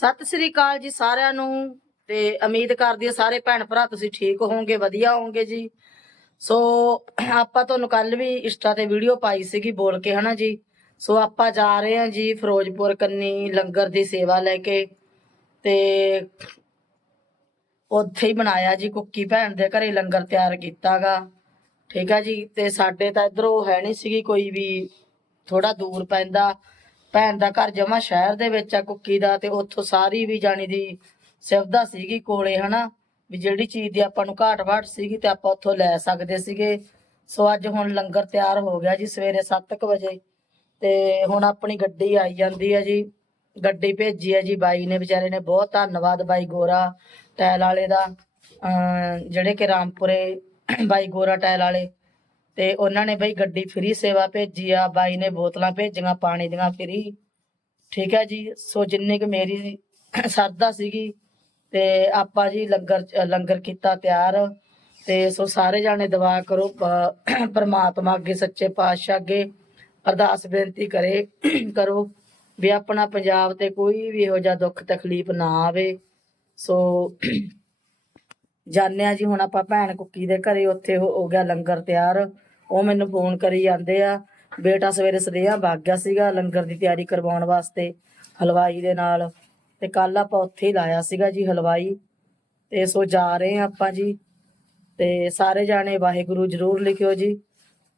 ਸਤਿ ਸ੍ਰੀ ਅਕਾਲ ਜੀ ਸਾਰਿਆਂ ਨੂੰ ਤੇ ਉਮੀਦ ਕਰਦੀ ਹਾਂ ਸਾਰੇ ਭੈਣ ਭਰਾ ਤੁਸੀਂ ਠੀਕ ਹੋਵੋਗੇ, ਵਧੀਆ ਹੋਵੋਗੇ ਜੀ। ਸੋ ਆਪਾਂ ਤੁਹਾਨੂੰ ਕੱਲ ਵੀ ਇੰਸਟਾ ਤੇ ਵੀਡੀਓ ਪਾਈ ਸੀਗੀ ਬੋਲ ਕੇ, ਹਨਾ ਜੀ। ਸੋ ਆਪਾਂ ਜਾ ਰਹੇ ਹਾਂ ਜੀ ਫਿਰੋਜ਼ਪੁਰ ਕੰਨੀ ਲੰਗਰ ਦੀ ਸੇਵਾ ਲੈ ਕੇ ਤੇ ਉੱਥੇ ਹੀ ਬਣਾਇਆ ਜੀ ਕੁੱਕੀ ਭੈਣ ਦੇ ਘਰੇ ਲੰਗਰ ਤਿਆਰ ਕੀਤਾਗਾ, ਠੀਕ ਆ ਜੀ। ਤੇ ਸਾਡੇ ਤਾਂ ਇਧਰੋਂ ਹੈ ਨਹੀਂ ਸੀਗੀ ਕੋਈ ਵੀ ਥੋੜਾ ਦੂਰ ਪੈਂਦਾ। ਭੈਣ ਦਾ ਘਰ ਜਮਾ ਸ਼ਹਿਰ ਦੇ ਵਿੱਚ ਆ ਕੁੱਕੀ ਦਾ ਤੇ ਉੱਥੋਂ ਸਾਰੀ ਵੀ ਜਾਣੀ ਦੀ ਸਿਵਦਾ ਸੀਗੀ ਕੋਲੇ, ਹਨਾ? ਵੀ ਜਿਹੜੀ ਚੀਜ਼ ਦੀ ਆਪਾਂ ਨੂੰ ਘਾਟ ਵਾਟ ਸੀਗੀ ਤੇ ਆਪਾਂ ਉੱਥੋਂ ਲੈ ਸਕਦੇ ਸੀਗੇ। ਸੋ ਅੱਜ ਹੁਣ ਲੰਗਰ ਤਿਆਰ ਹੋ ਗਿਆ ਜੀ ਸਵੇਰੇ 7:00 ਵਜੇ ਤੇ ਹੁਣ ਆਪਣੀ ਗੱਡੀ ਆਈ ਜਾਂਦੀ ਹੈ ਜੀ। ਗੱਡੀ ਭੇਜੀ ਹੈ ਜੀ ਬਾਈ ਨੇ, ਵਿਚਾਰੇ ਨੇ ਬਹੁਤ ਧੰਨਵਾਦ ਬਾਈ ਗੋਰਾ ਟੈਲ ਵਾਲੇ ਦਾ। ਜਿਹੜੇ ਕਿ ਰਾਮਪੁਰੇ ਬਾਈ ਗੋਰਾ ਟੈਲ ਵਾਲੇ ਤੇ ਉਹਨਾਂ ਨੇ ਬਈ ਗੱਡੀ ਫ੍ਰੀ ਸੇਵਾ ਭੇਜੀ ਆ, ਬਾਈ ਨੇ ਬੋਤਲਾਂ ਭੇਜੀਆਂ, ਪਾਣੀ ਦੀਆਂ ਫ੍ਰੀ ਠੀਕ ਹੈ ਜੀ, ਸੋ ਜਿੰਨੀ ਕਿ ਮੇਰੀ ਸਰਦਾ ਸੀਗੀ ਤੇ ਆਪਾਂ ਜੀ ਲੰਗਰ ਲੰਗਰ ਕੀਤਾ ਤਿਆਰ। ਤੇ ਸੋ ਸਾਰੇ ਜਾਣੇ ਦੁਆ ਕਰੋ, ਪ- ਪ੍ਰਮਾਤਮਾ ਅੱਗੇ, ਸੱਚੇ ਪਾਤਸ਼ਾਹ ਅੱਗੇ ਅਰਦਾਸ ਬੇਨਤੀ ਕਰੇ, ਕਰੋ ਵੀ ਆਪਣਾ ਪੰਜਾਬ ਤੇ ਕੋਈ ਵੀ ਇਹੋ ਜਿਹਾ ਦੁੱਖ, ਤਕਲੀਫ ਨਾ ਆਵੇ। ਸੋ ਜਾਣਿਆ ਜੀ, ਹੁਣ ਆਪਾਂ ਭੈਣ ਕੁੱਕੀ ਦੇ ਘਰੇ ਉੱਥੇ ਹੋ ਗਿਆ ਲੰਗਰ ਤਿਆਰ। ਉਹ ਮੈਨੂੰ ਫੋਨ ਕਰੀ ਜਾਂਦੇ ਆ। ਬੇਟਾ ਸਵੇਰੇ ਸਦੇਹਾ ਵਗ ਗਿਆ ਸੀਗਾ ਲੰਗਰ ਦੀ ਤਿਆਰੀ ਕਰਵਾਉਣ ਵਾਸਤੇ ਹਲਵਾਈ ਦੇ ਨਾਲ ਤੇ ਕੱਲ ਆਪਾਂ ਉੱਥੇ ਹੀ ਲਾਇਆ ਸੀਗਾ ਜੀ ਹਲਵਾਈ। ਤੇ ਸੋ ਜਾ ਰਹੇ ਆ ਆਪਾਂ ਜੀ ਤੇ ਸਾਰੇ ਜਾਣੇ ਵਾਹਿਗੁਰੂ ਜਰੂਰ ਲਿਖਿਓ ਜੀ।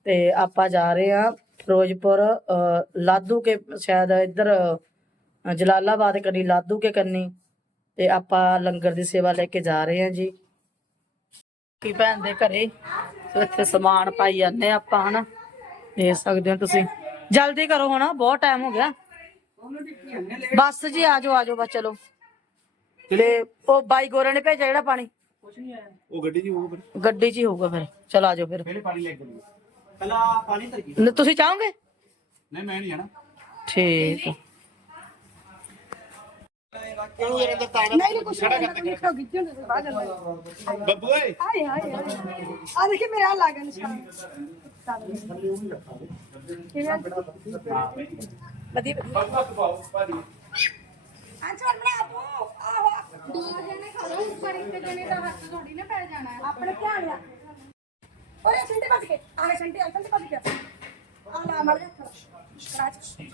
ਤੇ ਆਪਾਂ ਜਾ ਰਹੇ ਆ ਫਿਰੋਜ਼ਪੁਰ ਅ, ਲਾਧੂ ਕੇ ਸ਼ਾਇਦ ਇੱਧਰ ਜਲਾਲਾਬਾਦ ਕੰਨੀ ਲਾਦੂ ਕੇ ਕੰਨੀ। ਤੇ ਆਪਾਂ ਲੰਗਰ ਦੀ ਸੇਵਾ ਲੈ ਕੇ ਜਾ ਰਹੇ ਆ ਜੀ। ਕੀ ਭੈਣ ਦੇ ਘਰੇ? ਇੱਥੇ ਸਮਾਨ ਪਾਈ ਜਾਂਦੇ ਆ ਆਪਾਂ ਹਨਾ? ਦੇਖ ਸਕਦੇ ਹੋ ਤੁਸੀਂ। ਜਲਦੀ ਕਰੋ ਹੁਣ ਬਹੁਤ ਟਾਈਮ ਹੋ ਗਿਆ। ਬਸ ਜੀ ਆਜੋ ਆਜੋ ਬਸ ਚਲੋ। ਤੇ ਉਹ ਬਾਈ ਗੋਰੇ ਨੇ ਭੇਜਿਆ ਜਿਹੜਾ ਪਾਣੀ? ਉਹ ਗੱਡੀ 'ਚ ਹੋਊਗਾ ਫਿਰ। ਗੱਡੀ 'ਚ ਹੀ ਹੋਊਗਾ ਫਿਰ। ਚਲ ਆਜੋ ਫਿਰ। ਪਹਿਲੇ ਪਾਣੀ ਲੈ ਕੇ ਆਓ ਪਹਿਲਾਂ ਪਾਣੀ ਧਰ ਕੇ ਨ- ਤੁਸੀਂ ਚਾਹੋਗੇ? ਨਹੀਂ ਮੈਂ ਨਹੀਂ ਜਾਣਾ। ਠੀਕ ਆ। ਕਿਉਂ ਯਾਰ ਅੰਦਰ ਤਾਣਾ ਨਹੀਂ ਕੁਛ ਖੜਾ ਕਰਦੇ ਬੱਬੂ ਓਏ ਹਾਏ ਹਾਏ ਹਾਏ ਆ ਦੇਖੀ ਮੇਰੇ ਆ ਲੱਗ ਨਿਸ਼ਾਨ ਵਧੀਆ ਅੰਚਲ ਬਣਾ ਆਪੋ ਆਹੋ ਦੋ ਜਣੇ ਖਾ ਲਓ ਉੱਪਰ ਇੱਕ ਜਣੇ ਦਾ ਹੱਥ ਥੋੜੀ ਨਾ ਪੈ ਜਾਣਾ ਹੈ। ਆਪਣੇ ਧਿਆਨ ਰੱਖ ਓਏ ਸੰਟੇ ਭੱਜ ਕੇ ਆ ਗਏ ਸੰਟੇ ਸੰਟੇ ਭੱਜ ਕੇ ਆ ਨਾ ਮੜ ਜਾ ਕਰਾਚ ਪਿੱਛੇ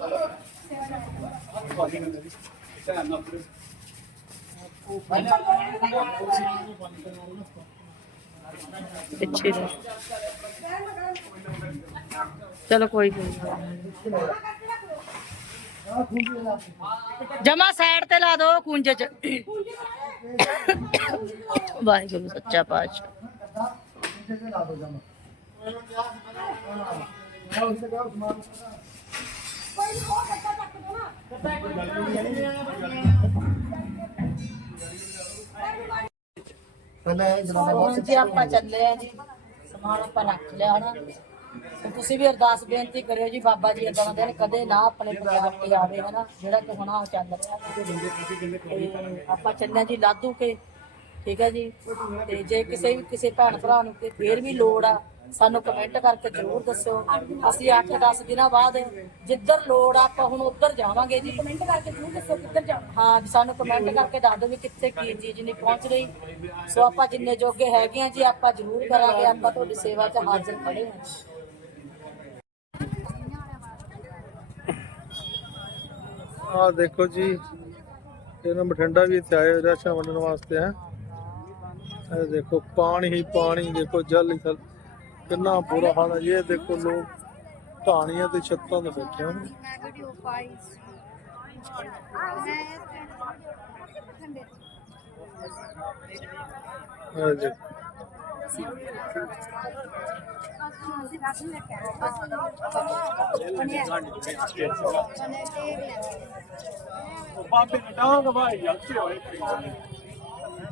ਦੇ ਚਲੋ ਕੋਈ ਨਹੀਂ ਜਮਾ ਸਾਈਡ ਤੇ ਲਾ ਦੋ ਕੁੰਜ ਚ ਵਾਹਿਗੁਰੂ ਸੱਚਾ ਪਾਤਸ਼ਾਹ ਕੋਈ ਨਹੀਂ ਉਹ ਕੱਟਾ ਚੱਕ ਹੁਣ ਜੀ ਆਪਾਂ ਚੱਲੇ ਆ ਜੀ, ਸਮਾਨ ਆਪਾਂ ਰੱਖ ਲਿਆ ਹਨਾ। ਤੇ ਤੁਸੀਂ ਵੀ ਅਰਦਾਸ ਬੇਨਤੀ ਕਰਿਓ ਜੀ, ਬਾਬਾ ਜੀ ਇਦਾਂ ਦੇ ਕਦੇ ਨਾ ਆਪਣੇ ਪੰਜਾਬ ਤੇ ਆਵੇ ਹਨਾ, ਜਿਹੜਾ ਕਿ ਹੁਣ ਆਹ ਚੱਲ ਰਿਹਾ। ਤੇ ਆਪਾਂ ਚੱਲੇ ਆ ਜੀ, ਲਾਧੂ ਕੇ। ਠੀਕ ਹੈ ਜੀ? ਤੇ ਜੇ ਕਿਸੇ ਵੀ ਕਿਸੇ ਭੈਣ ਭਰਾ ਨੂੰ ਤੇ ਫੇਰ ਵੀ ਲੋੜ ਆ ਸਾਨੂੰ ਕਮੈਂਟ ਕਰਕੇ ਜ਼ਰੂਰ ਦੱਸਿਓ। ਅਸੀਂ 8-10 ਦਿਨਾਂ ਬਾਅਦ ਜਿੱਧਰ ਲੋੜ ਆ ਆਪਾਂ ਹੁਣ ਉੱਧਰ ਜਾਵਾਂਗੇ ਜੀ। ਕਮੈਂਟ ਕਰਕੇ ਜ਼ਰੂਰ ਦੱਸੋ ਕਿੱਧਰ ਜਾ ਹਾਂ ਸਾਨੂੰ ਕਮੈਂਟ ਕਰਕੇ ਦੱਸ ਦਿਓ ਵੀ ਕਿੱਥੇ ਕੀ ਚੀਜ਼ ਨਹੀਂ ਪਹੁੰਚ ਰਹੀ। ਸੋ ਆਪਾਂ ਜਿੰਨੇ ਜੋਗੇ ਹੈਗੇ ਆ ਜੀ ਆਪਾਂ ਜ਼ਰੂਰ ਕਰਾਂਗੇ। ਆਪਾਂ ਤੁਹਾਡੀ ਸੇਵਾ 'ਚ ਹਾਜ਼ਰ ਖੜੇ ਹਾਂ ਆ ਦੇਖੋ ਜੀ ਇਹਨਾਂ ਬਠਿੰਡਾ ਵੀ ਇੱਥੇ ਆਏ ਰਾਸ਼ਨ ਵੰਡਣ ਵਾਸਤੇ ਹੈ। ਇਹ ਦੇਖੋ, ਪਾਣੀ ਹੀ ਪਾਣੀ, ਦੇਖੋ ਜਲ ਹੀ ਜਲ। ਕਿੰਨਾ ਬੁਰਾ ਹਾਲ ਹੈ। ਜੀ। ਇਹ ਦੇਖੋ ਲੋਕ ਢਾਣੀਆਂ ਤੇ ਛੱਤਾਂ ਤੇ ਬੈਠੇ ਹਨ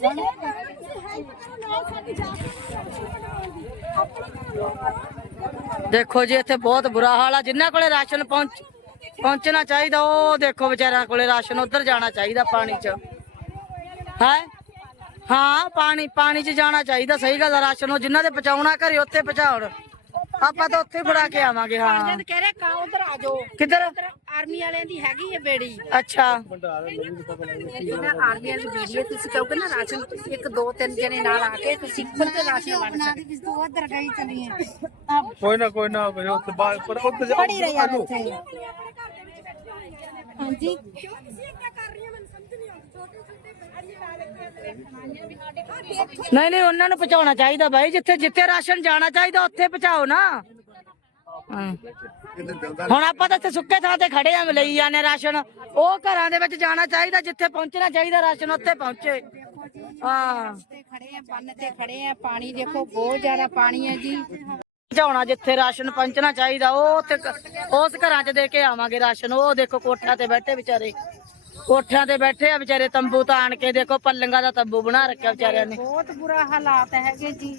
ਤੁਸੀਂ ਇਹ ਕਰੋ ਤੁਸੀਂ ਹੈਲਪ ਕਰੋ, ਨਾਲ ਸਾਡੀ ਜਾ ਕੇ ਆਪਣੇ ਘਰ ਲੋਕ ਦੇਖੋ ਜੀ, ਇੱਥੇ ਬਹੁਤ ਬੁਰਾ ਹਾਲ ਆ। ਜਿਨ੍ਹਾਂ ਕੋਲੇ ਰਾਸ਼ਨ ਪਹੁੰਚ ਪਹੁੰਚਣਾ ਚਾਹੀਦਾ, ਉਹ ਦੇਖੋ ਵਿਚਾਰਿਆਂ ਕੋਲੇ ਰਾਸ਼ਨ, ਉੱਧਰ ਜਾਣਾ ਚਾਹੀਦਾ ਪਾਣੀ 'ਚ। ਹੈ? ਹਾਂ, ਪਾਣੀ ਪਾਣੀ 'ਚ ਜਾਣਾ ਚਾਹੀਦਾ, ਸਹੀ ਗੱਲ ਆ, ਰਾਸ਼ਨ ਉਹ ਜਿਨ੍ਹਾਂ ਦੇ ਪਹੁੰਚਾਉਣਾ ਘਰੇ, ਉੱਥੇ ਪਹੁੰਚਾਉਣ ਆਪਾਂ ਤਾਂ ਉੱਥੇ ਫੜਾ ਕੇ ਆਵਾਂਗੇ ਹਾਂ। ਜਦ ਕਹਿ ਰਹੇ ਕਾ ਉਧਰ ਆ ਜਾਓ। ਕਿੱਧਰ? ਆਰਮੀ ਵਾਲਿਆਂ ਦੀ ਹੈਗੀ ਹੈ ਬੇੜੀ। ਅੱਛਾ। ਜਿਹੜਾ ਆਰਮੀ ਵਾਲੀ ਬੇੜੀ ਹੈ ਤੁਸੀਂ ਕਹੋਗੇ ਨਾ ਰਾਸ਼ਨ ਇੱਕ ਦੋ ਤਿੰਨ ਜਣੇ ਨਾਲ ਆ ਕੇ ਤੁਸੀਂ ਖੁਦ ਤੇ ਰਾਸ਼ਨ ਵੰਡ ਸਕਦੇ। ਉਧਰ ਗਈ ਚਲੀ ਹੈ ਕੋਈ ਨਾ ਕੋਈ ਨਾ ਉੱਥੇ ਬਾਹਰ ਪਰ ਉੱਥੇ ਜਾ ਪੜੀ ਰਹੀ ਆ ਇੱਥੇ ਹਾਂਜੀ। ਕਿਉਂ ਤੁਸੀਂ ਕਰ ਰਹੀਆਂ ਮੈਨੂੰ ਸਮਝ ਨਹੀਂ ਆਉਂਦੀ। ਛੋਟੇ ਨਹੀਂ ਨਹੀਂ, ਉਹਨਾਂ ਨੂੰ ਪਹੁੰਚਾਉਣਾ ਚਾਹੀਦਾ ਬਾਈ, ਜਿੱਥੇ ਜਿੱਥੇ ਰਾਸ਼ਨ ਜਾਣਾ ਚਾਹੀਦਾ, ਉੱਥੇ ਪਹੁੰਚਾਓ ਨਾ। ਹੁਣ ਆਪਾਂ ਤਾਂ ਇੱਥੇ ਸੁੱਕੇ ਥਾਂ ਤੇ ਖੜੇ ਆ, ਲਈ ਜਾਂਦੇ ਰਾਸ਼ਨ। ਉਹ ਘਰਾਂ ਦੇ ਵਿੱਚ ਜਾਣਾ ਚਾਹੀਦਾ, ਜਿੱਥੇ ਪਹੁੰਚਣਾ ਚਾਹੀਦਾ ਰਾਸ਼ਨ, ਉੱਥੇ ਪਹੁੰਚੇ। ਹਾਂ। ਖੜੇ ਆ ਬੰਨ ਤੇ ਖੜੇ ਆ ਪਾਣੀ ਦੇਖੋ ਬਹੁਤ ਜ਼ਿਆਦਾ ਪਾਣੀ ਹੈ ਜੀ ਪਹੁੰਚਾਉਣਾ ਜਿੱਥੇ ਰਾਸ਼ਨ ਪਹੁੰਚਣਾ ਚਾਹੀਦਾ, ਉਹ ਉੱਥੇ ਉਸ ਘਰਾਂ 'ਚ ਦੇ ਕੇ ਆਵਾਂਗੇ ਰਾਸ਼ਨ, ਉਹ ਦੇਖੋ ਕੋਠਾ ਤੇ ਬੈਠੇ ਵਿਚਾਰੇ। ਕੋਠਿਆਂ ਤੇ ਬੈਠੇ ਆ ਵਿਚਾਰੇ ਤੰਬੂ ਤਾਣ ਕੇ ਦੇਖੋ ਪੱਲੰਗਾ ਦਾ ਤੰਬੂ ਬਣਾ ਰੱਖਿਆ ਵਿਚਾਰਿਆਂ ਨੇ। ਬਹੁਤ ਬੁਰਾ ਹਾਲਾਤ ਹੈਗੇ ਜੀ।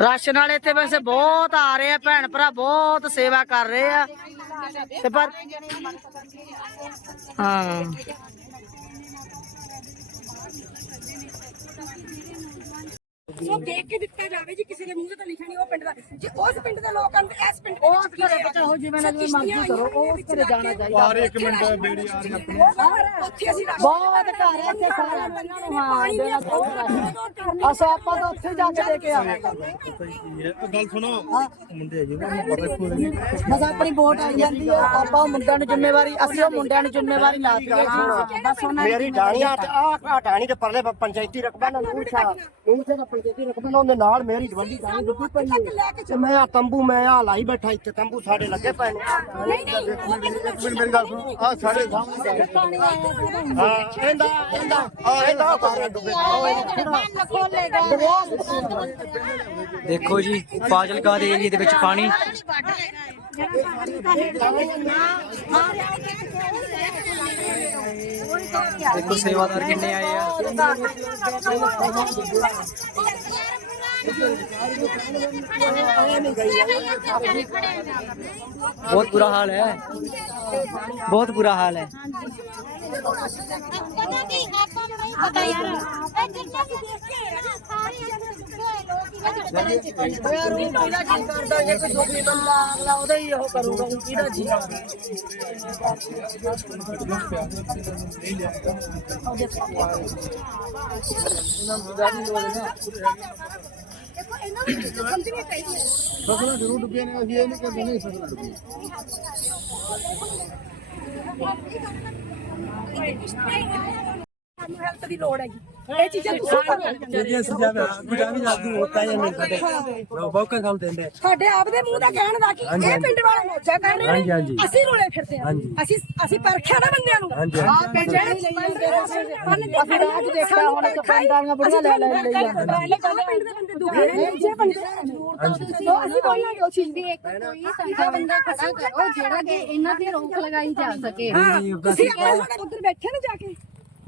ਰਾਸ਼ਨ ਵਾਲੇ ਇੱਥੇ ਵੈਸੇ ਬਹੁਤ ਆ ਰਹੇ ਆ ਭੈਣ ਭਰਾ ਬਹੁਤ ਸੇਵਾ ਕਰ ਰਹੇ ਆ। ਤੇ ਪਰ ਹਾਂ। ਸੋ ਦੇਖ ਕੇ ਦਿੱਤਾ ਜਾਵੇ ਜੀ ਕਿਸੇ ਦੇ ਮੂੰਹ ਤੇ ਤਾਂ ਲਿਖਿਆ ਨਹੀਂ ਉਹ ਪਿੰਡ ਦਾ। ਜੇ ਉਸ ਪਿੰਡ ਦੇ ਲੋਕ ਅੰਦਰ ਇਸ ਪਿੰਡ ਦੇ ਵਿੱਚ ਘਰੇ ਬਚਾਓ ਜਿਵੇਂ ਨਾ ਜਿਵੇਂ ਮਰਜ਼ੀ ਕਰੋ ਉਹ ਘਰੇ ਜਾਣਾ ਚਾਹੀਦਾ। ਰਹੀ ਇੱਕ ਮਿੰਟ ਬੇੜੀ ਆ ਰਹੀ ਆਪਣੀ। ਉੱਥੇ ਅਸੀਂ ਬਹੁਤ ਘਰ ਹੈ ਇੱਥੇ ਨੂੰ ਹਾਂ ਦੇਣਾ ਚਾਹੀਦਾ ਅਸਾਂ ਆਪਾਂ ਤਾਂ ਉੱਥੇ ਜਾ ਕੇ ਦੇ ਕੇ ਆਵਾਂਗੇ ਗੱਲ ਸੁਣੋ। ਮੁੰਡੇ ਜੀ ਉਹਨਾਂ ਨੂੰ ਪਤਾ ਕੋਈ ਨਹੀਂ। ਬਸ ਆਪਣੀ ਵੋਟ ਆ ਜਾਂਦੀ ਆ। ਆਪਾਂ ਉਹ ਮੁੰਡਿਆਂ ਨੂੰ ਜ਼ਿੰਮੇਵਾਰੀ ਅਸੀਂ ਉਹ ਮੁੰਡਿਆਂ ਨੂੰ ਜ਼ਿੰਮੇਵਾਰੀ ਲਾ ਦਿੱਤੀ ਹੈ ਬਸ ਉਹਨਾਂ ਮੇਰੀ ਢਾਣੀ ਆ ਆ ਢਾਣੀ ਦੇ ਪਰਲੇ ਪੰਚਾਇਤੀ ਰਕਬਾ ਨਾ ਨੂਰਸ਼ਾ ਨੂਰਸ਼ਾ ਦਾ ਨਾਲ ਮੇਰੀ ਜਵੰਡੀ ਪਈ ਤੇ ਮੈਂ ਆ ਤੰਬੂ ਮੈਂ ਆ ਲਾਈ ਬੈਠਾ ਇੱਥੇ ਤੰਬੂ ਸਾਡੇ ਲੱਗੇ ਪਏ ਨੇ। ਨਹੀਂ ਨਹੀਂ ਉਹ ਪਿੰਡ ਦਾ ਮੇਰੀ ਗੱਲ ਸੁਣੋ। ਆ ਸਾਡੇ ਸਾਹਮਣੇ ਹਾਂ ਇਹਦਾ ਇਹਦਾ ਆ ਇਹਦਾ ਪਾਣੀ ਡੁੱਬੇ ਦੇਖੋ ਜੀ ਫਾਜ਼ਿਲਕਾ ਦੇ ਏਰੀਏ ਦੇ ਵਿੱਚ ਪਾਣੀ। ਦੇਖੋ ਸੇਵਾਦਾਰ ਕਿੰਨੇ ਆਏ ਆ? ਬਹੁਤ ਬੁਰਾ ਹਾਲ ਹੈ। ਬਹੁਤ ਬੁਰਾ ਹਾਲ ਹੈ। ਯਾਰ ਇਹ ਉਹ ਕਿਹਦਾ ਜੀ ਕਰਦਾ ਜੇ ਕੋਈ ਦੁਖੀ ਬੰਦਾ ਅਗਲਾ ਉਹਦਾ ਹੀ ਉਹ ਕਰੂਗਾ ਉਹ ਕਿਹਦਾ ਜੀ ਦੇਖੋ ਇਹਨਾਂ ਨੂੰ ਸਮਝਣੀ ਚਾਹੀਦੀ ਹੈ ਫਸਲਾਂ ਜ਼ਰੂਰ ਡੁੱਬੀਆਂ ਨੇ ਅਸੀਂ ਇਹ ਨਹੀਂ ਕਹਿੰਦੇ ਨਹੀਂ ਫਸਲਾਂ ਡੁੱਬੀਆਂ ਹੈਲਥ ਦੀ ਲੋੜ ਹੈਗੀ। ਇਹ ਚੀਜ਼ਾਂ ਤੁਸੀਂ ਕਰੋ ਇਹ ਸੁਝਾਅ ਗੁਜਾ ਵੀ ਜਾਦੂ ਹੋਤਾ ਹੈ ਨਹੀਂ ਕਦੇ ਬੌਕਾ ਕੰਮ ਦਿੰਦੇ ਸਾਡੇ ਆਪ ਦੇ ਮੂੰਹ ਦਾ ਕਹਿਣ ਦਾ ਕਿ ਇਹ ਪਿੰਡ ਵਾਲੇ ਮੋਜਾ ਕਰ ਰਹੇ ਹਾਂਜੀ, ਨੇ ਹਾਂਜੀ। ਅਸੀਂ ਰੋਲੇ ਫਿਰਦੇ ਹਾਂ। ਅਸੀਂ ਅਸੀਂ ਪਰਖਿਆ ਨਾ ਬੰਦਿਆਂ ਨੂੰ। ਹਾਂਜੀ, ਆਹ ਪਿੰਡ ਜਿਹੜੇ ਦੇ ਅਸੀਂ ਰਾਹ 'ਚ ਦੇਖਿਆ ਹੁਣ ਇੱਕ ਪਿੰਡ ਵਾਲੀਆਂ ਬੁੜੀਆਂ ਲੈ ਲੈ ਲਈ ਆ ਪਿੰਡ ਦੇ ਬੰਦੇ ਦੁਖੀ ਨੇ? ਜੇ ਬੰਦੇ ਸੋ ਅਸੀਂ ਬੋਲਾਂਗੇ ਉਹ ਚੀਜ਼ ਵੀ ਇੱਕ ਕੋਈ ਸੰਗਾ ਬੰਦਾ ਖੜਾ ਕਰੋ ਜਿਹੜਾ ਕਿ ਇਹਨਾਂ ਦੀ ਰੋਕ ਲਗਾਈ ਜਾ ਸਕੇ। ਹਾਂ ਤੁਸੀਂ ਆਪਣੇ ਉੱਧਰ ਬੈਠੇ ਨਾ ਜਾ ਕੇ।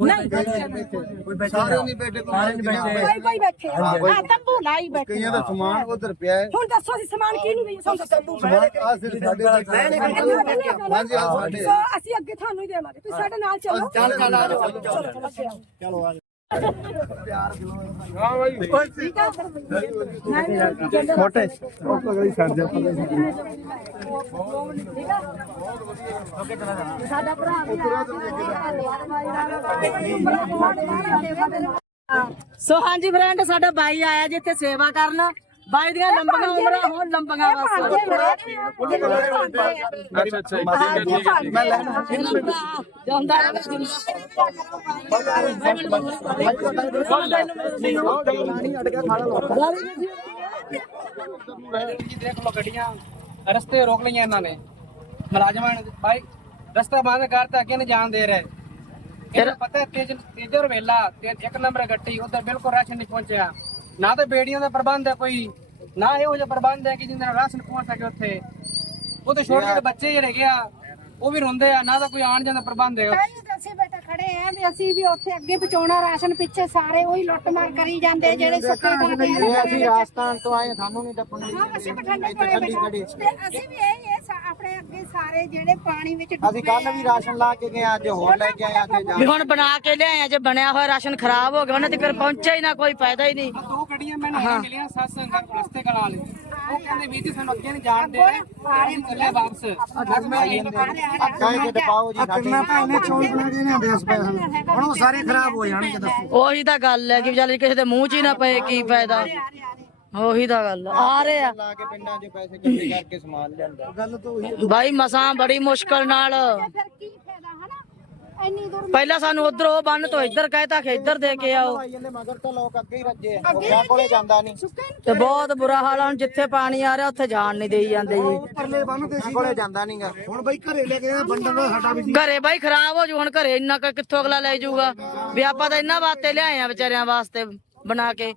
ਕੋਈ ਬੈਠਾ ਨਹੀਂ ਸਾਰੇ ਨਹੀਂ ਬੈਠੇ ਸਾਰੇ ਨਹੀਂ ਬੈਠੇ। ਕੋਈ ਕੋਈ ਬੈਠੇ। ਆ ਤੰਬੂ ਲਾਈ ਬੈਠੇ। ਕਈਆਂ ਦਾ ਸਮਾਨ ਉਧਰ ਪਿਆ ਹੈ। ਹੁਣ ਦੱਸੋ ਅਸੀਂ ਸਮਾਨ ਕਿਹਨੂੰ ਦਈਏ? ਸਾਨੂੰ ਤੰਬੂ ਆ ਸਿਰ ਸਾਡੇ ਹਾਂਜੀ ਆ ਸਾਡੇ ਅਸੀਂ ਅੱਗੇ ਤੁਹਾਨੂੰ ਹੀ ਦੇਵਾਂਗੇ। ਤੁਸੀਂ ਸਾਡੇ ਨਾਲ ਚੱਲੋ ਚੱਲ। ਚੱਲ ਆ ਜਾਓ। ਚਲੋ ਅੱਗੇ ਆਓ ਚਲੋ ਆ ਹਾਂ ਬਾਈ ਛੋਟੇ ਉਹ ਤਾਂ ਗਈ ਛੱਡ ਜਾ ਸਾਡਾ ਭਰਾ ਵੀ ਸੋ ਹਾਂਜੀ ਫਰੈਂਡ ਸਾਡਾ ਬਾਈ ਆਇਆ ਜੀ ਇੱਥੇ ਸੇਵਾ ਕਰਨ। ਬਾਈ ਦੀਆਂ ਲੰਬੀਆਂ ਉਮਰਾਂ ਹੋਣ ਲੰਬੀਆਂ ਬਸ ਅੱਛਾ ਅੱਛਾ ਮੈਂ ਲੈਣਾ ਜਾਂਦਾ ਰਹੇ ਜੀ ਦੇਖ ਲੋ ਗੱਡੀਆਂ ਰਸਤੇ ਰੋਕ ਲਈਆਂ ਇਹਨਾਂ ਨੇ। ਮੁਲਾਜ਼ਮਾਂ ਨੇ। ਭਾਈ ਰਸਤਾ ਬੰਦ ਕਰਤਾ ਅੱਗੇ ਨਹੀਂ ਜਾਣ ਦੇ ਰਹੇ। ਇਹਨਾਂ ਪਤਾ ਹੈ ਤੇਜ ਤੇਜਰ ਵੇਲਾ ਤੇ ਇੱਕ ਨੰਬਰ ਗੱਡੀ ਉਧਰ ਬਿਲਕੁਲ ਰਾਸ਼ਨ ਨਹੀਂ ਪਹੁੰਚਿਆ। ਨਾ ਤਾਂ ਬੇੜੀਆਂ ਦਾ ਪ੍ਰਬੰਧ ਹੈ ਕੋਈ। ਨਾ ਇਹੋ ਜਿਹਾ ਪ੍ਰਬੰਧ ਹੈ ਕਿ ਜਿਹਦੇ ਨਾਲ ਰਾਸ਼ਨ ਪਹੁੰਚ ਸਕੇ ਉੱਥੇ। ਉਹ ਤੇ ਛੋਟੇ ਛੋਟੇ ਬੱਚੇ ਜਿਹੜੇ ਹੈਗੇ ਆ ਉਹ ਵੀ ਰੋਂਦੇ ਆ ਨਾ ਤਾਂ ਕੋਈ ਆਣ ਜਾਣ ਦਾ ਪ੍ਰਬੰਧ ਹੈ ਕਈ ਤਾਂ ਅਸੀਂ ਬੇਟਾ ਖੜੇ ਆ ਵੀ ਅਸੀਂ ਵੀ ਉੱਥੇ ਅੱਗੇ ਪਹੁੰਚਾਉਣਾ ਰਾਸ਼ਨ ਪਿੱਛੇ ਸਾਰੇ ਉਹੀ ਲੁੱਟਮਾਰ ਕਰੀ ਜਾਂਦੇ ਜਿਹੜੇ ਸੁੱਕੇ ਖਾਂਦੇ ਆ। ਅਸੀਂ ਰਾਜਸਥਾਨ ਤੋਂ ਆਏ ਸਾਨੂੰ ਨਹੀਂ ਦੱਪਣ ਹਾਂ ਅਸੀਂ ਬਠਿੰਡੇ ਤੋਂ ਆਏ ਬੇਟਾ ਤੇ ਅਸੀਂ ਵੀ ਇਹ ਇਹ ਸਾ- ਆਪਣੇ ਅੱਗੇ ਸਾਰੇ ਜਿਹੜੇ ਪਾਣੀ ਵਿੱਚ ਅਸੀਂ ਕੱਲ ਵੀ ਰਾਸ਼ਨ ਲਾ ਕੇ ਗਏ ਅੱਜ ਹੋਰ ਲੈ ਕੇ ਆਏ ਅੱਜ ਵੀ ਹੁਣ ਬਣਾ ਕੇ ਲਿਆਏ ਆ ਜੇ ਬਣਿਆ ਹੋਇਆ ਰਾਸ਼ਨ ਖਰਾਬ ਹੋ ਗਿਆ ਉਹਨਾਂ ਤੱਕ ਪਹੁੰਚਿਆ ਹੀ ਨਾ ਕੋਈ ਫਾਇਦਾ ਹੀ ਨਹੀਂ। ਗੱਡੀਆਂ ਮੈਨੂੰ ਹਾਂ। ਮਿਲੀਆਂ ਸੱਤ ਸੰਗਤ ਰਸਤੇ ਕਲਾ ਵਾਲੇ ਉਹ ਕਹਿੰਦੇ ਵੀਰ ਜੀ ਸਾਨੂੰ ਅੱਗੇ ਨਹੀਂ ਜਾਣ ਦੇ ਰਹੇ ਚੱਲੇ ਵਾਪਸ। ਬਸ ਮੈਂ ਇਹ ਕਾਹੇ ਕੇ ਦਪਾਓ ਜੀ ਸਾਡੀ ਹੁਣ ਉਹ ਸਾਰੇ ਖਰਾਬ ਹੋ ਜਾਣਗੇ ਦੱਸੋ। ਉਹੀ ਤਾਂ ਗੱਲ ਹੈ ਕਿ ਵਿਚਾਰੇ ਕਿਸੇ ਦੇ ਮੂੰਹ 'ਚ ਹੀ ਨਾ ਪਏ ਕੀ ਫਾਇਦਾ। ਉਹੀ ਤਾਂ ਗੱਲ ਆ। ਆ ਰਹੇ ਆ। ਲਾ ਕੇ ਪਿੰਡਾਂ 'ਚ ਪੈਸੇ ਇਕੱਠੇ ਕਰਕੇ ਸਮਾਨ ਲਿਆਂਦਾ ਗੱਲ ਤਾਂ ਉਹੀ ਬਾਈ ਮਸਾਂ ਬੜੀ ਮੁਸ਼ਕਲ ਨਾਲ। ਇੰਨੀ ਦੂਰ ਪਹਿਲਾਂ ਸਾਨੂੰ ਉਧਰ ਉਹ ਬੰਨ ਤੋਂ ਇੱਧਰ ਕਹਿਤਾ ਕਿ ਇੱਧਰ ਦੇ ਕੇ ਆਓ। ਆਈ ਜਾਂਦੇ ਮਗਰ ਤਾਂ ਲੋਕ ਅੱਗੇ ਹੀ ਰੱਜੇ ਆ। ਲੋਕਾਂ ਕੋਲੇ ਜਾਂਦਾ ਨਹੀਂ। ਤੇ ਬਹੁਤ ਬੁਰਾ ਹਾਲ ਆ ਹੁਣ ਜਿੱਥੇ ਪਾਣੀ ਆ ਰਿਹਾ ਉੱਥੇ ਜਾਣ ਨਹੀਂ ਦੇਈ ਜਾਂਦੇ ਜੀ। ਪਰਲੇ ਬੰਨ ਤੇ ਕੋਲੇ ਜਾਂਦਾ ਨਹੀਂਗਾ ਹੁਣ ਬਈ ਘਰੇ ਲੈ ਕੇ ਬੰਡਲ ਦਾ ਸਾਡਾ ਵੀ ਘਰੇ ਬਾਈ ਖਰਾਬ ਹੋ ਜੂ ਹੁਣ ਘਰੇ ਇੰਨਾ ਕੁ ਕਿੱਥੋਂ ਅਗਲਾ ਲੈ ਜਾਊਗਾ ਵੀ ਆਪਾਂ ਤਾਂ ਇਹਨਾਂ ਵਾਸਤੇ ਲਿਆਏ ਆ ਵਿਚਾਰਿਆਂ ਵਾਸਤੇ ਬਣਾ ਕੇ।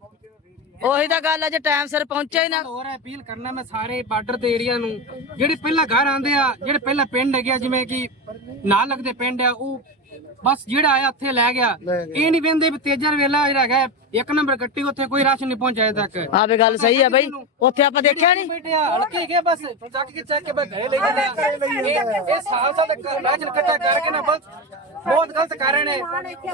ਉਹੀ ਤਾਂ ਗੱਲ ਆ, ਜੇ ਟਾਈਮ ਸਿਰ ਪਹੁੰਚਿਆ ਹੀ ਨਾ। ਹੋਰ ਅਪੀਲ ਕਰਨਾ ਮੈਂ ਸਾਰੇ ਬਾਰਡਰ ਦੇ ਏਰੀਆ ਨੂੰ। ਜਿਹੜੇ ਪਹਿਲਾਂ ਘਰ ਆਂਦੇ ਆ, ਜਿਹੜੇ ਪਹਿਲਾਂ ਪਿੰਡ ਹੈਗੇ ਆ, ਜਿਵੇਂ ਕਿ ਨਾਲ ਲੱਗਦੇ ਪਿੰਡ ਆ, ਉਹ ਬਸ ਜਿਹੜਾ ਆਇਆ ਉੱਥੇ ਲੈ ਗਿਆ। ਇਹ ਨਹੀਂ ਵੇਂਦੇ ਵੀ ਤੇਜਰ ਵੇਲਾ ਜਿਹੜਾ ਹੈਗਾ ਇੱਕ ਨੰਬਰ ਗੱਟੀ ਉੱਥੇ ਕੋਈ ਰਾਸ਼ਨ ਨਹੀਂ ਪਹੁੰਚਾਇਆ ਤੱਕ। ਆ ਵੀ ਗੱਲ ਸਹੀ ਆ ਬਾਈ। ਉੱਥੇ ਆਪਾਂ ਦੇਖਿਆ ਨਹੀਂ ਹਲਕੇ ਗਏ ਬਸ। ਚੱਕ ਕੇ ਚੱਕ ਕੇ ਬਸ ਘਰੇ ਲੈ ਆ। ਇਹ ਸਾਲ ਸਾਲ ਤੱਕ ਰਾਸ਼ਨ ਇਕੱਠਾ ਕਰਕੇ ਨਾ ਬਸ ਬਹੁਤ ਗਲਤ ਕਰ ਰਹੇ ਨੇ।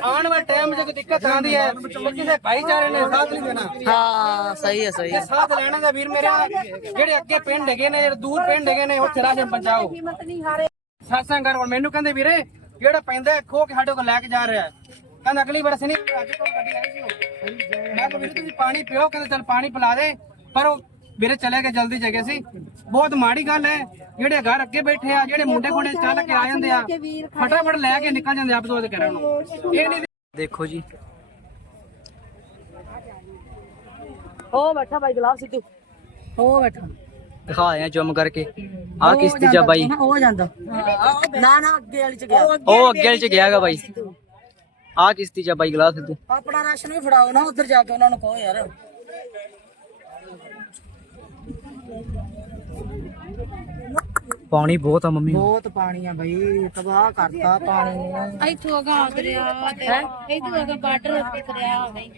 ਆਉਣ ਵਾਲੇ ਟਾਈਮ 'ਚ ਕੋਈ ਦਿੱਕਤ ਆਉਂਦੀ ਹੈ। ਕਿਸੇ ਭਾਈਚਾਰੇ ਨੇ ਸਾਥ ਨਹੀਂ ਦੇਣਾ। ਹਾਂ ਸਹੀ ਹੈ ਸਹੀ ਹੈ। ਸਾਥ ਲੈਣਾ ਦਾ ਵੀਰ ਮੇਰੇ ਜਿਹੜੇ ਅੱਗੇ ਪਿੰਡ ਹੈਗੇ ਨੇ ਜਿਹੜੇ ਦੂਰ ਪਿੰਡ ਹੈਗੇ ਨੇ ਉੱਥੇ ਰਾਸ਼ਨ ਪਹੁੰਚਾਓ। ਕੀਮਤ ਨਹੀਂ ਹਾਰੇ। ਸਾਸਾਂ ਘਰ ਹੁਣ ਮੈਨੂੰ ਕਹਿੰਦੇ ਵੀਰੇ ਜਿਹੜਾ ਪੈਂਦਾ ਹੈ, ਖੋ ਕੇ ਸਾਡੇ ਕੋਲ ਲੈ ਕੇ ਜਾ ਰਿਹਾ ਹੈ। ਕਹਿੰਦਾ ਅਗਲੀ ਵਾਰ ਅਸੀਂ ਨਹੀਂ ਅੱਜ ਕੋਲ ਗੱਡੀ ਆਈ ਸੀ ਉਹ। ਮੈਂ ਕਿਹਾ ਵੀਰੇ ਤੁਸੀਂ ਪਾਣੀ ਪੀਓ ਕਹਿੰਦੇ ਚੱਲ ਪਾਣੀ ਪਿਲਾ ਦੇ। ਪਰ ਉਹ ਵੀਰੇ ਚਲੇ ਗਏ ਜਲਦੀ ਜਗੇ ਸੀ। ਬਹੁਤ ਮਾੜੀ ਗੱਲ ਹੈ ਜਿਹੜੇ ਘਰ ਅੱਗੇ ਬੈਠੇ ਆ ਜਿਹੜੇ ਮੁੰਡੇ ਖੁੰਡੇ ਚੱਲ ਕੇ ਆ ਜਾਂਦੇ ਆ ਫਟਾਫਟ ਲੈ ਕੇ ਨਿਕਲ ਜਾਂਦੇ ਆਪ ਤੋਂ ਕਰਨ ਨੂੰ। ਇਹ ਨਹੀਂ ਦੇਖੋ ਜੀ। ਉਹ ਬੈਠਾ ਬਾਈ ਗਲਾਬ ਸਿੱਧੂ। ਉਹ ਬੈਠਾ। ਦਿਖਾ ਰਹੇ ਆ ਜ਼ੂਮ ਕਰਕੇ। ਆ ਕਿਸ ਦੀ ਜਾ ਬਾਈ ਉਹ ਜਾਂਦਾ। ਨਾ ਨਾ ਅੱਗੇ ਵਾਲੀ ਚ ਗਿਆ। ਉਹ ਅੱਗੇ ਵਾਲੇ ਚ ਗਿਆਗਾ ਬਾਈ। ਆ ਕਿਸ ਦੀ ਜਾ ਬਾਈ ਗਲਾਸ ਤੂੰ ਆਪਣਾ ਰਾਸ਼ਨ ਵੀ ਫੜਾਓ ਨਾ ਉਧਰ ਜਾ ਕੇ ਉਹਨਾਂ ਨੂੰ ਕਹੋ ਯਾਰ। ਪਾਣੀ ਬਹੁਤ ਆ ਮੰਮੀ। ਬਹੁਤ ਪਾਣੀ ਆ ਬਈ ਤਬਾਹ ਕਰਤਾ ਪਾਣੀ ਨੇ। ਇੱਥੋਂ ਅਗਾ ਦਰਿਆ ਹੈ? ਇੱਥੋਂ ਅਗਾ ਬਾਰਡਰ ਉੱਤੇ ਦਰਿਆ ਹੋਵੇ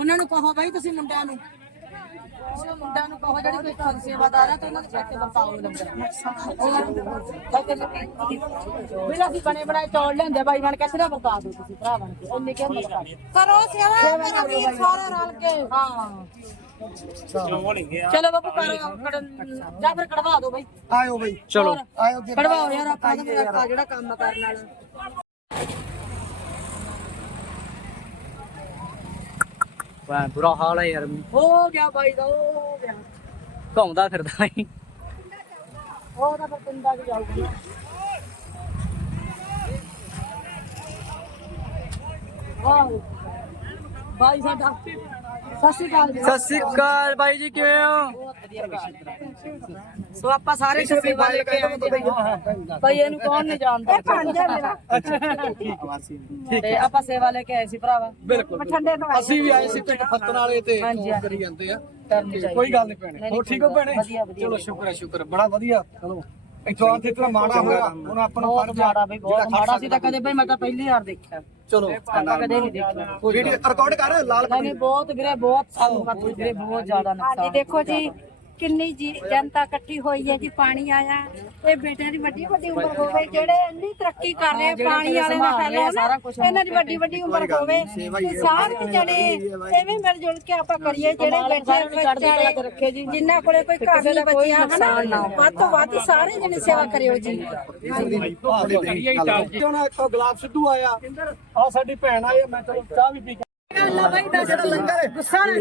ਉਹਨਾਂ ਨੂੰ ਕਹੋ ਬਾਈ ਤੁਸੀਂ ਮੁੰਡਿਆਂ ਨੂੰ। ਮੁੰਡਿਆਂ ਨੂੰ ਕਹੋ ਜਿਹੜੀ ਕੋਈ ਖਾਲੀ ਸੇਵਾਦਾਰ ਆ ਤਾਂ ਉਹਨਾਂ ਨੂੰ ਚੱਕ ਕੇ ਵਰਤਾਓ ਲੰਗਰ ਬਿਲਾ ਦੀ ਬਣੇ ਬਣਾਏ ਚੌਲ ਲੈਂਦੇ ਬਾਈ ਬਣ ਕੇ ਸਿਰਫ ਵਰਤਾ ਦਿਓ ਤੁਸੀਂ ਭਰਾ ਬਣ ਕੇ। ਉਹਨੇ ਕਿਹਾ ਵਰਤਾ ਦਿਓ। ਕਰੋ ਸੇਵਾ ਮੇਰਾ ਵੀਰ ਸਾਰੇ ਰਲ ਕੇ। ਹਾਂ। ਚਲੋ ਬਾਪੂ ਕਰੋ ਕੜਨ ਜਾਂ ਫਿਰ ਕਢਵਾ ਦਿਓ ਬਾਈ। ਆਇਓ ਬਈ। ਚਲੋ ਆਇਓ ਕਢਵਾਓ ਯਾਰ ਦਾ ਆਪਾਂ ਜਿਹੜਾ ਕੰਮ ਕਰਨ ਵਾਲਾ। ਵਾਹ ਬੁਰਾ ਹਾਲ ਹੈ ਯਾਰ। ਹੋ ਗਿਆ ਬਾਈ ਦਾ, ਹੋ ਗਿਆ। ਘੁੰਮਦਾ ਫਿਰਦਾ ਹੀ ਉਹ ਤਾਂ ਫਿਰ ਪਿੰਡਾਂ ਚ ਜਾਊਗਾ ਵਾਹ ਬਾਈ ਸਾਡਾ। ਸਤਿ ਸ਼੍ਰੀ ਅਕਾਲ ਸਤਿ ਸ੍ਰੀ ਅਕਾਲ ਬਾਈ ਜੀ ਕਿਵੇਂ ਹੋ? ਸੋ ਆਪਾਂ ਸਾਰੇ ਸੇਵਾ ਲੈ ਕੇ ਆਏ ਜੀ ਭਾਈ ਇਹਨੂੰ ਕੌਣ ਨਹੀਂ ਜਾਣਦਾ? ਤੇ ਆਪਾਂ ਸੇਵਾ ਲੈ ਕੇ ਆਏ ਸੀ ਭਰਾਵਾ। ਠੰਡੇ ਤੋਂ ਅਸੀਂ ਵੀ ਆਏ ਸੀ ਪਿੰਡ ਫੱਤਣ ਵਾਲੇ ਤੇ। ਕਰੀ ਜਾਂਦੇ ਆ। ਕੋਈ ਗੱਲ ਨਹੀਂ ਭੈਣੇ ਹੋਰ ਠੀਕ ਹੋ ਭੈਣੇ? ਚਲੋ। ਸ਼ੁਕਰ ਹੈ ਸ਼ੁਕਰ ਬੜਾ ਵਧੀਆ। ਚਲੋ। ਇੱਥੋਂ ਆ ਕੇ ਇਤਨਾ ਮਾੜਾ ਹੋਇਆ। ਹੁਣ ਆਪਣਾ ਬਹੁਤ ਫਰਜ਼ ਆ ਮਾੜਾ ਬਈ ਬਹੁਤ ਮਾੜਾ ਸੀ ਤਾਂ ਕਦੇ ਬਈ ਮੈਂ ਤਾਂ ਪਹਿਲੀ ਵਾਰ ਦੇਖਿਆ। ਚਲੋ ਆਪਾਂ ਕਦੇ ਨਹੀਂ ਦੇਖਿਆ। ਵੀਡੀਓ ਰਿਕਾਰਡ ਕਰ ਲਾਲ ਨਹੀਂ ਬਹੁਤ ਵੀਰੇ ਬਹੁਤ ਸਾਨੂੰ ਵੀਰੇ ਬਹੁਤ ਜ਼ਿਆਦਾ ਹਾਂਜੀ ਨੁਕਸਾਨ ਦੇਖੋ ਜੀ ਕਿੰਨੀ ਜੀ ਜਨਤਾ ਇਕੱਠੀ ਹੋਈ ਹੈ ਜੀ ਪਾਣੀ ਆਇਆ। ਇਹ ਬੇਟਿਆਂ ਦੀ ਵੱਡੀ ਵੱਡੀ ਉਮਰ ਹੋਵੇ ਜਿਹੜੇ ਇੰਨੀ ਤਰੱਕੀ ਕਰ ਰਹੇ ਪਾਣੀ ਵਾਲੇ ਦਾ ਫੈਲਾ ਸਾਰਾ ਇਹਨਾਂ ਦੀ ਵੱਡੀ ਵੱਡੀ ਉਮਰ ਹੋਵੇ। ਤੇ ਸਾਰੇ ਜਣੇ ਐਵੇਂ ਮਿਲ ਜੁਲ ਕੇ ਆਪਾਂ ਕਰੀਏ ਜਿਹੜੇ ਬੈਠੇ ਚੜ੍ਹਦੀ ਰੱਖੇ ਜੀ। ਜਿਨ੍ਹਾਂ ਕੋਲੇ ਕੋਈ ਘਰ ਨਹੀਂ ਬਚਿਆ ਹਨਾ? ਵੱਧ ਤੋਂ ਵੱਧ ਸਾਰੇ ਜਣੇ ਸੇਵਾ ਕਰਿਓ ਜੀ। ਕਿਉਂ ਨਾ ਇੱਕ ਗੁਲਾਬ ਸਿੱਧੂ ਆਇਆ? ਆ ਸਾਡੀ ਭੈਣ ਆਈ ਮੈਂ ਚਲੋ ਚਾਹ ਵੀ ਪੀ ਅੱਲਾ ਬਾਈ ਦਾ ਲੰਗਰ ਗੁੱਸਾ ਨਾ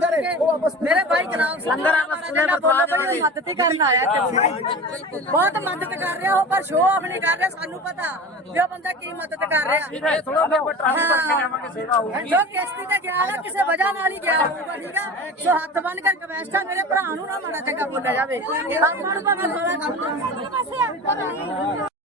ਕਰੇ ਭਰਾ ਮੇਰੇ ਭਾਈ ਜਨਾਬ ਲੰਗਰ ਆਪਸ ਵਿੱਚ ਬੋਲੋ ਬੜੀ ਮਦਦ ਹੀ ਕਰਨ ਆਇਆ ਇੱਥੇ। ਬਹੁਤ ਮਦਦ ਕਰ ਰਿਹਾ ਉਹ ਪਰ ਸ਼ੋਅ ਆਫ ਨਹੀਂ ਕਰ ਰਿਹਾ ਸਾਨੂੰ ਪਤਾ ਵੀ ਉਹ ਬੰਦਾ ਕੀ ਮਦਦ ਕਰ ਰਿਹਾ। ਇਹ ਥੋੜਾ ਮੈਂ ਟਰਾਲੀ ਭਰ ਕੇ ਜਾਵਾਂਗੇ ਸੇਵਾ ਹੋਊਗੀ। ਜੋ ਕਿਸ਼ਤੀ ਤੇ ਗਿਆ ਨਾ ਕਿਸੇ ਵਜ੍ਹਾ ਨਾਲ ਹੀ ਗਿਆ ਹੋਊਗਾ ਠੀਕ ਹੈ ਸੋ ਹੱਥ ਬੰਨ ਕੇ ਰਿਕਵੈਸਟ ਆ ਮੇਰੇ ਭਰਾ ਨੂੰ ਨਾ ਮਾੜਾ ਚੰਗਾ ਬੋਲਿਆ ਜਾਵੇ। ਆਪਾਂ ਨੂੰ ਭਾਵੇਂ ਥੋੜਾ ਕੰਮ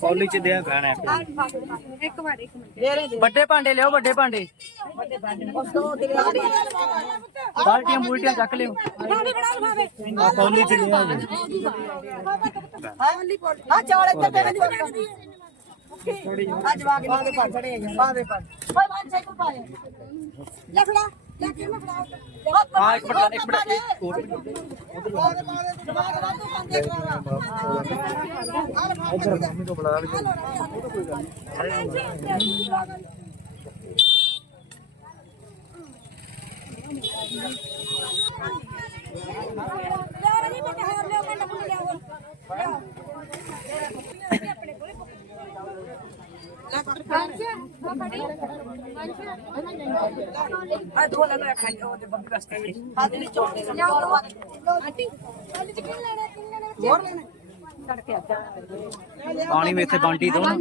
ਕੌਲੀ ਚ ਦਿਆ ਖਾਣਾ। ਇੱਕ ਵਾਰ ਇੱਕ ਮਿੰਟ। ਵੱਡੇ ਭਾਂਡੇ ਲਿਓ ਵੱਡੇ ਭਾਂਡੇ। ਬਾਲਟੀਆਂ ਬੁਲਟੀਆਂ ਚੱਕ ਲਿਓ। ਆ ਕੌਲੀ ਚ ਦਿਆ ਆ ਚੌਲ ਇੱਥੇ ਪਏ ਨੇ। ਅੱਜ ਵਾਗ ਵਾਗੇ ਪਾ ਛੜੇ ਆ ਬਾਦੇ ਪਾ ਓਏ ਮਨ ਸੇ ਕੋ ਪਾਏ ਲਖੜਾ ਲੈ ਕੇ ਮੈਂ ਫੜਾ ਹਾਂ ਇੱਕ ਮਿੰਟ ਇੱਕ ਮਿੰਟ ਇੱਕ ਹੋਰ ਇੱਧਰ ਮੰਮੀ ਤੋਂ ਬੁਲਾ ਲਈ ਲਿਆ ਨਹੀਂ ਮੈਂ ਹੋਰ ਲਿਆ ਮੈਂ ਨੰਬਰ ਲਿਆ ਹੋਰ ਆ ਦੋ ਲੈ ਲੈ ਖਾਈ ਉਹ ਤੇ ਬੰਦ ਰਸਤੇ ਹੱਥ ਨਹੀਂ ਚੋੜਦੇ ਚੌਲ ਵਾਲੇ ਆਂਟੀ ਆਂਟੀ ਚ ਕਿੰਨੇ ਲੈਣੇ ਕਿੰਨੇ ਲੈਣੇ ਹੋਰ ਲੈਣੇ ਪਾਣੀ ਵਿੱਚ ਬਾਂਟੀ ਦੋ ਨਾ।